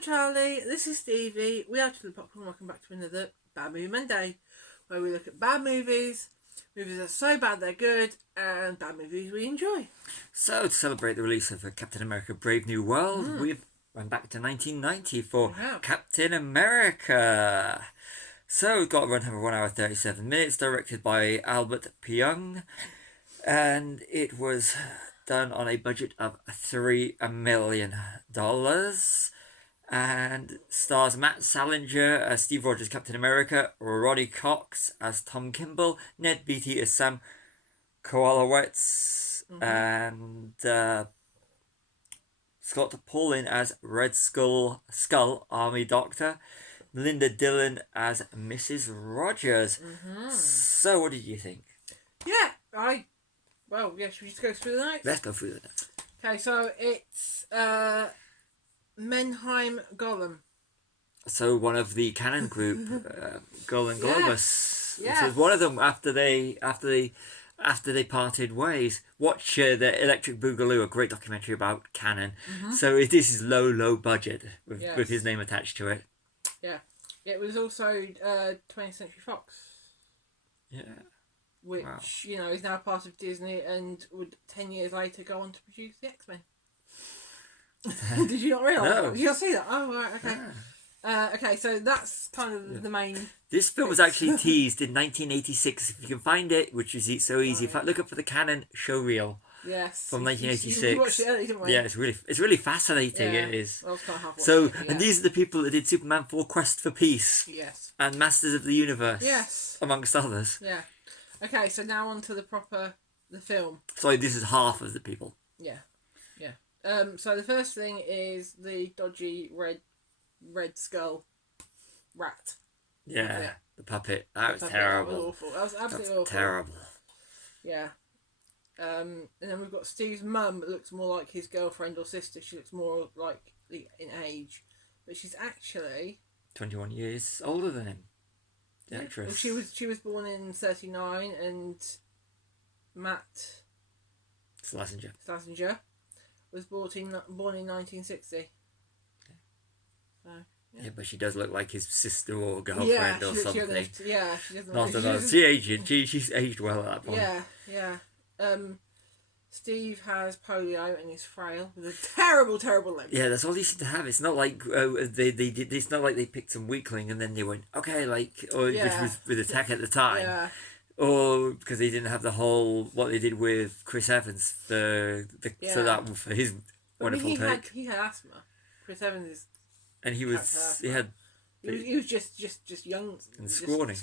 I'm Charlie, this is Stevie, we are Chillin Popcorn, welcome back to another Bad Movie Monday, where we look at bad movies that are so bad they're good, and bad movies we enjoy. So, to celebrate the release of Captain America Brave New World, we went back to 1990 for Captain America. So, we've got a runtime of 1 hour 37 minutes, directed by Albert Pyong, and it was done on a budget of $3 million. And stars Matt Salinger as Steve Rogers, Captain America, Roddy Cox as Tom Kimball, Ned Beatty as Sam Kowalowitz, and Scott Paulin as Red Skull Army Doctor, Linda Dillon as Mrs. Rogers. So, what did you think? Should we just go through the notes? Let's go through the notes. Okay, so it's Menheim Golem. So one of the Canon group, Golan Globus. Yes. So one of them after they parted ways. Watch the Electric Boogaloo, a great documentary about Canon. So this is low budget with his name attached to it. Yeah, it was also 20th Century Fox. Yeah. Which is now part of Disney and would 10 years later go on to produce the X-Men. Did you not realise that? Did you not see that? Oh, right, okay. Okay, so that's kind of the main... This film was actually teased in 1986. If you can find it, which is so easy. In fact, look up for the Canon showreel. Yes. From 1986. We watched it early, didn't we? Yeah, it's really fascinating. Yeah. It is. I was kind of half so, it, and these are the people that did Superman 4: Quest for Peace. Yes. And Masters of the Universe. Yes. Amongst others. Yeah. Okay, so now on to the film. Sorry, this is half of the people. Yeah. So the first thing is the dodgy red skull rat. Yeah. The puppet. That was terrible. That was awful. That was absolutely awful. Terrible. Yeah. And then we've got Steve's mum that looks more like his girlfriend or sister. She looks more like in age, but she's actually 21 years older than him. The actress. Well, she was born in 1939, and Matt Slasinger was born in 1960. Okay. So, yeah, but she does look like his sister or girlfriend or something. She doesn't. Not at all. She's aged well at that point. Yeah. Steve has polio and is frail with a terrible limp. Yeah, that's all he seemed to have. It's not like they did. It's not like they picked some weakling and then they went which was with Attack at the time, or because they didn't have the whole what they did with Chris Evans so that for his wonderful take. He had asthma. Chris Evans is. And he was just young and scrawny.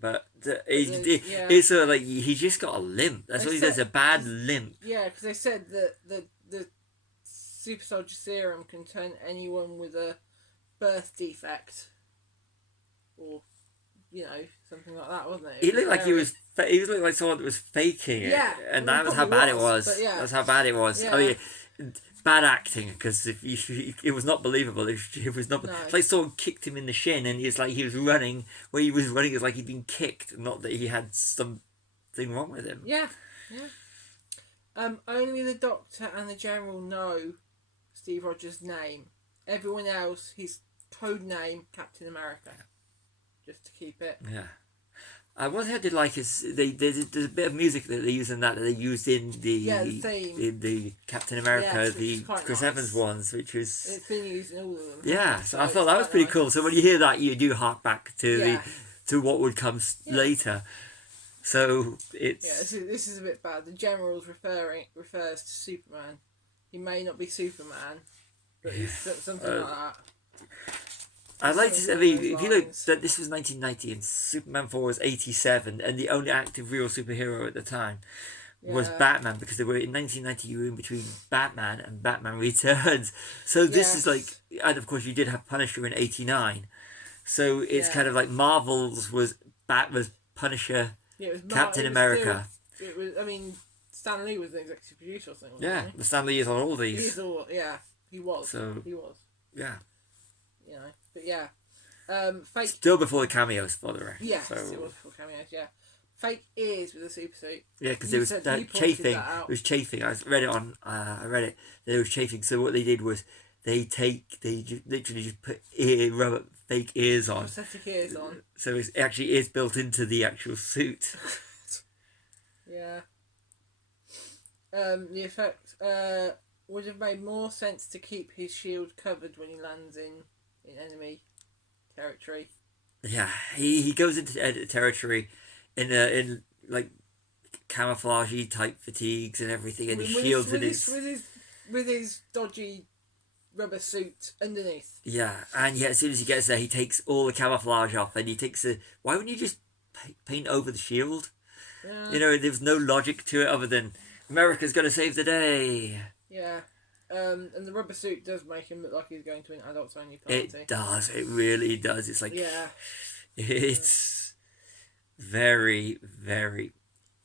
But it's sort of like he just got a limp. That's what he does, a bad limp. Yeah, because they said that the super soldier serum can turn anyone with a birth defect or something like that, wasn't it? He looked like he looked like someone that was faking it. Yeah, and that was how bad it was. That's how bad it was. Yeah. I mean, bad acting, because it was not believable. It was not. No. It's like someone kicked him in the shin, and it's like he was running. Where he was running, it's like he'd been kicked, not that he had something wrong with him. Yeah. Only the Doctor and the General know Steve Rogers' name. Everyone else, his code name, Captain America, just to keep it. Yeah. One thing I did like is there's a bit of music that they use in that they used in the theme. in the Captain America, the Chris Evans ones, which was it's been used in all of them. Yeah, so I thought that was pretty cool. So when you hear that, you do hark back to to what would come later. So it's this is a bit bad. The General's refers to Superman. He may not be Superman, but he's something like that. I'd like to say, if you look, that this was 1990 and Superman 4 was 87, and the only active real superhero at the time was Batman, because they were in 1990. You were in between Batman and Batman Returns, so this is like, and of course you did have Punisher in 89, so it's kind of like Marvel's was Punisher, Captain America. Stan Lee was the executive producer or something. Yeah, Stan Lee is on all these. He was. Yeah. But fake. Still before the cameos, by the way. Yes, it was before cameos. Yeah, fake ears with a super suit. Yeah, because it was chafing. It was chafing. I read it. They was chafing. So what they did was literally just put rubber fake ears on, Prosthetic ears on. so it actually is built into the actual suit. Yeah. The effect would have made more sense to keep his shield covered when he lands in enemy territory. Yeah, he goes into territory in like camouflagey type fatigues and everything, and his shields with his dodgy rubber suit underneath. Yeah, and yet as soon as he gets there, he takes all the camouflage off, and he takes the. Why wouldn't you just paint over the shield? Yeah. You know, there's no logic to it other than America's gonna save the day. Yeah. And the rubber suit does make him look like he's going to an adults only party. It does. It really does. It's like it's very, very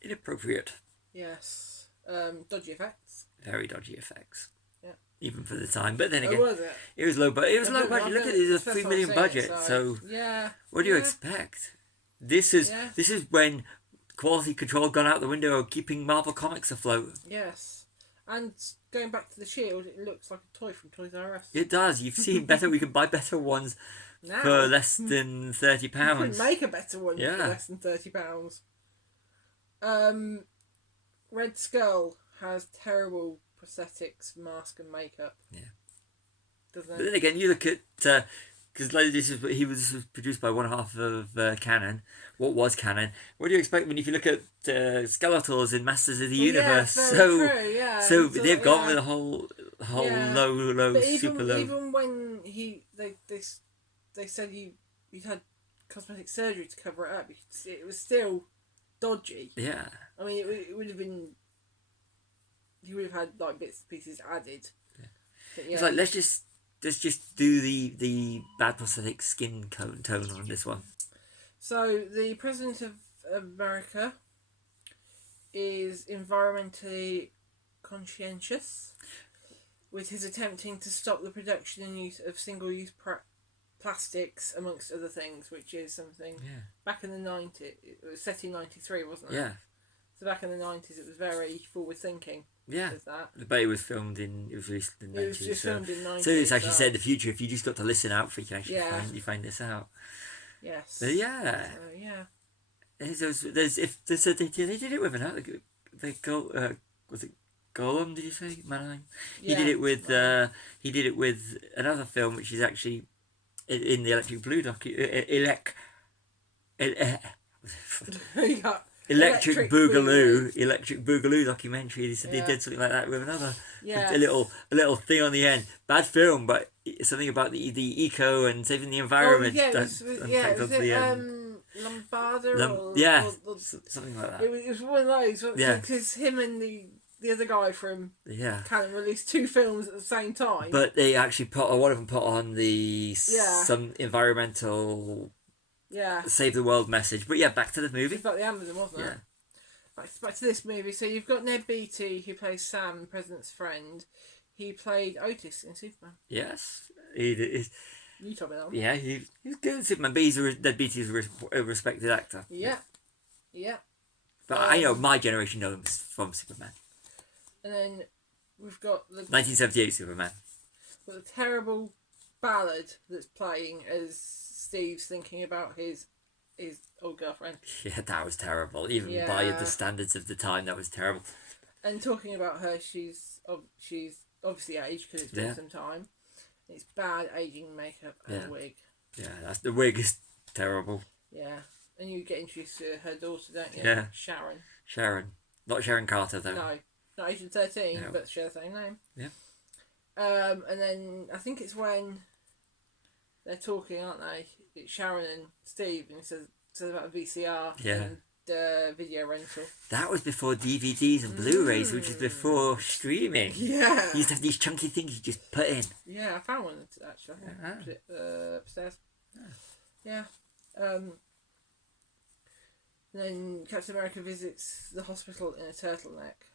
inappropriate. Yes. Dodgy effects. Very dodgy effects. Yeah. Even for the time, but then again, was it? It was low, but it was low budget. Look at it, it was a $3 million budget. So yeah. What do you expect? This is when quality control gone out the window of keeping Marvel Comics afloat. Yes. And going back to the shield, it looks like a toy from Toys R Us. It does. You've seen better. We can buy better ones now, for less than £30. You can make a better one for less than £30. Red Skull has terrible prosthetics, mask, and makeup. Yeah. Doesn't it? But then again, you look at because he was produced by one half of Canon. What was Canon? What do you expect if you look at Skeletors in Masters of the Universe? Yeah, so true, yeah. so they've gone with a whole low, but super low. Even when they said you had cosmetic surgery to cover it up, it was still dodgy. Yeah. I mean, it would have been. He would have had like bits and pieces added. Yeah. But, It's like let's just do the bad prosthetic skin tone on this one. So the President of America is environmentally conscientious, with his attempting to stop the production and use of single-use plastics, amongst other things, which is something back in the 90s. It was set in 93, wasn't it? Yeah. So back in the 90s, it was very forward thinking. Yeah, that. but it was filmed it was released in the 90s. It was just filmed in 90s. So it's actually said in the future, if you just got to listen out for it, you can actually find this out. Yes. But yeah. So, yeah. They did it with another. Was it Golem? Did you say Mannheim? Yeah. He did it with another film, which is actually in the Electric Blue Electric Boogaloo documentary. They said they did something like that with another. Yeah. A little thing on the end. Bad film, but something about the eco and saving the environment. Was it Lombarda or something like that. It was one of those. Because him and the other guy from Canon released two films at the same time. But they actually one of them put on some environmental. Yeah. Save the world message. But back to the movie. It's about the Amazon, wasn't it? Back to this movie. So you've got Ned Beatty, who plays Sam, the President's friend. He played Otis in Superman. Yes. He did. You told me that one. Yeah, he's good in Superman, but Ned Beatty's a respected actor. Yeah. Yeah. But I know my generation knows him from Superman. And then we've got the 1978 Superman. Got the terrible ballad that's playing as Steve's thinking about his old girlfriend. Yeah, that was terrible. Even by the standards of the time, that was terrible. And talking about her, she's obviously aged because it's been some time. It's bad aging makeup and wig. Yeah, the wig is terrible. Yeah, and you get introduced to her daughter, don't you? Yeah. Sharon. Not Sharon Carter though. No, not Agent 13, but share the same name. Yeah. And then I think it's when they're talking, aren't they? It's Sharon and Steve, and it says about VCR and video rental. That was before DVDs and Blu-rays, which is before streaming. Yeah. You used to have these chunky things you just put in. Yeah, I found one actually. Put it upstairs. Yeah. Then Captain America visits the hospital in a turtleneck.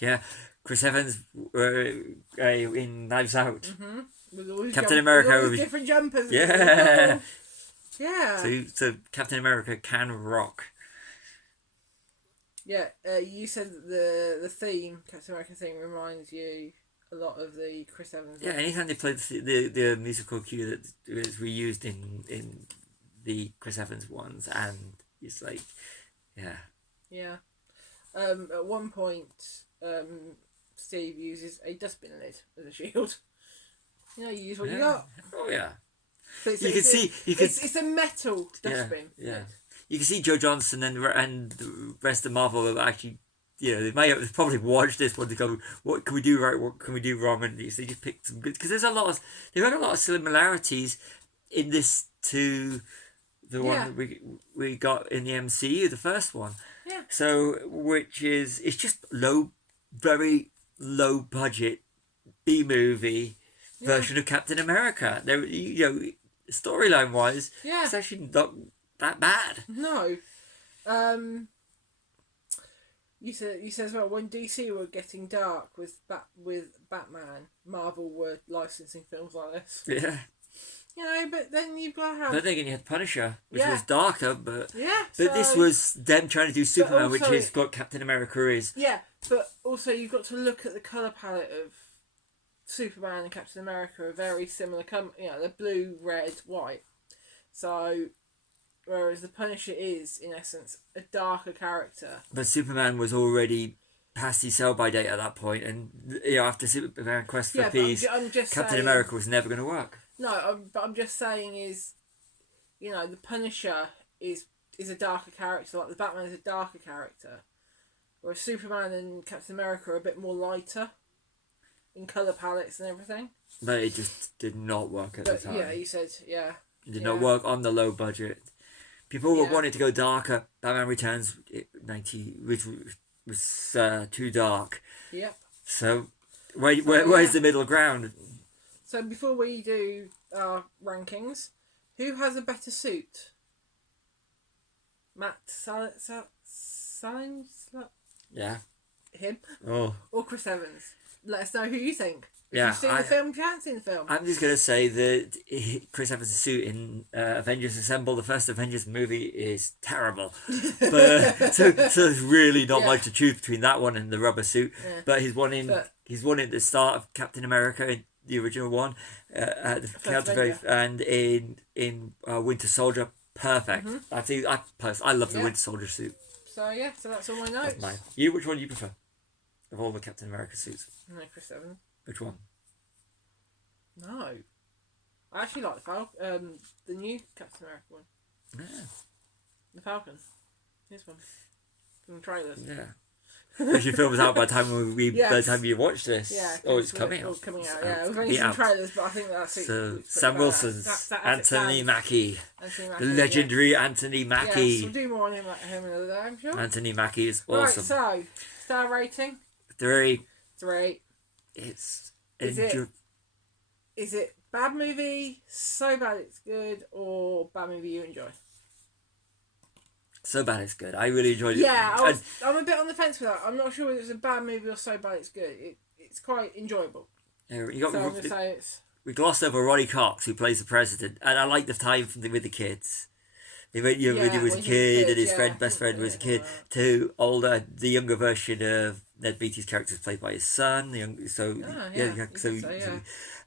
Yeah, Chris Evans in Knives Out. Mm-hmm. With Captain America with different jumpers. Yeah. Yeah. So Captain America can rock. Yeah, you said that the theme, Captain America theme, reminds you a lot of the Chris Evans. Yeah, anytime they played the musical cue that was reused in the Chris Evans ones, and it's like, yeah. Yeah. At one point, Steve uses a dustbin lid as a shield. You use what you got. Oh yeah. So it's a metal dustbin. Yeah. You can see Joe Johnston and the rest of Marvel have actually, they might have probably watched this one to go, what can we do right, what can we do wrong, and they just picked some good, because they've got a lot of similarities in this to the one that we got in the MCU, the first one. Yeah. So, it's just very low budget B-movie version of Captain America. There, storyline wise, it's actually not that bad. No. You said as well, when DC were getting dark with Batman, Marvel were licensing films like this. Yeah. But then you've got to have. But then again, you had Punisher, which was darker, but but this was them trying to do Superman, also, which is what Captain America is. Yeah, but also you've got to look at the colour palette of Superman and Captain America are very similar. They're blue, red, white. So, whereas the Punisher is, in essence, a darker character. But Superman was already past his sell-by date at that point, and after Superman Quest for Peace, Captain America was never going to work. No, but I'm just saying is, the Punisher is a darker character, like the Batman is a darker character, whereas Superman and Captain America are a bit more lighter in colour palettes and everything. But it just did not work at the time. Yeah, you said, It did not work on the low budget. People were wanting to go darker. Batman Returns 90 was too dark. Yep. So, where's the middle ground? So before we do our rankings, who has a better suit? Matt Salins? Yeah. Him? Oh. Or Chris Evans? Let us know who you think. Yeah, If you've seen the film, if you haven't seen the film. I'm just going to say that Chris Evans' suit in Avengers Assemble, the first Avengers movie, is terrible. But so there's really not much to choose between that one and the rubber suit. Yeah. But he's one in the start of Captain America, in the original one, and in Winter Soldier, perfect. I love the Winter Soldier suit. So that's all my notes. That's mine. Which one do you prefer of all the Captain America suits? No, Chris Evans. Which one? No, I actually like the new Captain America one. Yeah. The Falcon. This one from the trailers. Yeah. Which your film was out by the time by the time you watch this. Yeah. It's coming out. Yeah, we've only seen trailers, but I think that's it. So Sam Wilson's Anthony Mackie, the legendary Anthony Mackie. Yes, we'll do more on him another day, I'm sure. Anthony Mackie is awesome. Right, so star rating. 3. Is it bad movie, so bad it's good, or bad movie you enjoy? So bad it's good. I really enjoyed it. Yeah, I'm a bit on the fence with that. I'm not sure whether it's a bad movie or so bad it's good. It's quite enjoyable. Yeah, I'm going to say it's... We glossed over Ronnie Cox, who plays the president, and I like the time with the kids. When he was a kid and his best friend was a kid, to the younger version of Ned Beatty's character is played by his son.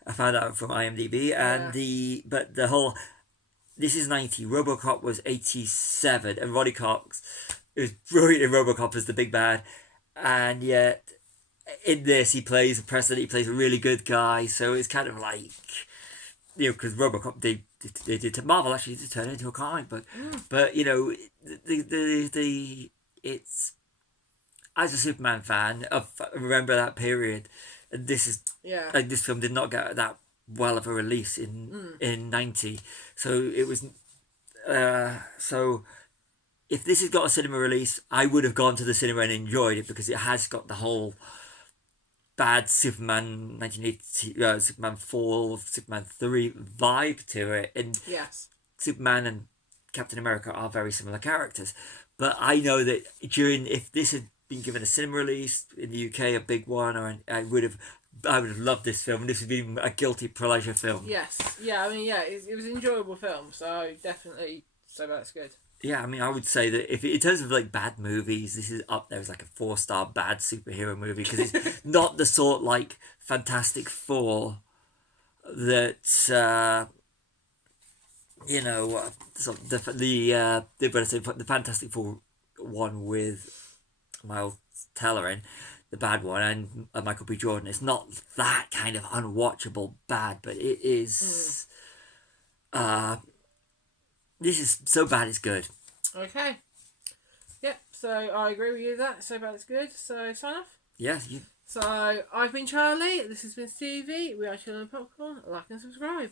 I found out from IMDb, and the whole. This is 90. RoboCop was 87, and Ronnie Cox is brilliant in RoboCop as the big bad, and yet in this he plays a president. He plays a really good guy, so it's kind of like, because RoboCop they did Marvel actually to turn it into a comic book, but it's, as a Superman fan, I remember that period. And this film did not get that well of a release in 90, so it was so if this had got a cinema release, I would have gone to the cinema and enjoyed it, because it has got the whole bad Superman 1980 Superman 4, Superman 3 vibe to it, and Superman and Captain America are very similar characters. But I know that if this had been given a cinema release in the UK, a big one, I would have loved this film. This would be a guilty pleasure film. Yes, it was an enjoyable film. So definitely, so that's good. Yeah, I mean, I would say that if in terms of like bad movies, this is up there as like a 4-star bad superhero movie because it's not the sort like Fantastic Four that sort of the Fantastic Four one with Miles Teller in the bad one and Michael B. Jordan. It's not that kind of unwatchable bad, but it is. This is so bad it's good. Okay. Yep, so I agree with you that. So bad it's good. So sign off. Yes, you. So I've been Charlie. This has been Stevie. We are Chillin' Popcorn. Like and subscribe.